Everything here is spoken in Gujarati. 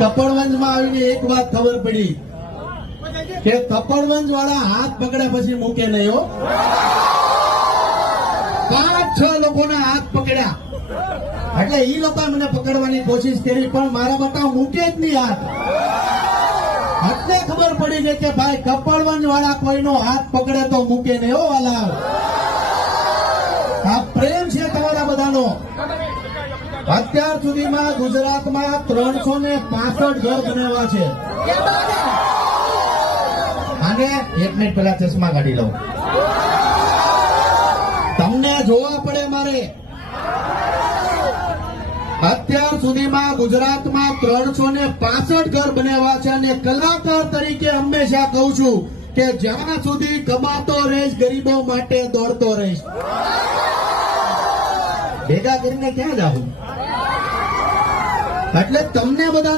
કપડવંજમાં આવીને એક વાત ખબર પડી કે કપડવંજ વાળા હાથ પકડ્યા પછી મૂકે નહીં હો. 5-6 લોકોના હાથ પકડ્યા એટલે ઈ લોકો મને પકડવાની કોશિશ કરી પણ મારા બટા મૂકે જ નહીં હાથ. એટલે ખબર પડી ગઈ કે ભાઈ કપડવંજ વાળા કોઈનો હાથ પકડે તો મૂકે નહીં હો વાલા. આ પ્રેમ છે તમારા બધાનો. અત્યાર સુધીમાં ગુજરાતમાં 365 ઘર બનાવ્યા છે. અને 1 મિનિટ પહેલા ચશ્મા કાઢી લઉં, તમને જોવા પડે મારે. અત્યાર સુધીમાં ગુજરાતમાં 365 ઘર બનાવ્યા છે. અને કલાકાર તરીકે હંમેશા કહું છું કે જ્યાં સુધી કમાતો રહીશ ગરીબો માટે દોડતો રહીશ. ભેગા કરીને ક્યાં જાઉં? એટલે તમને બધાને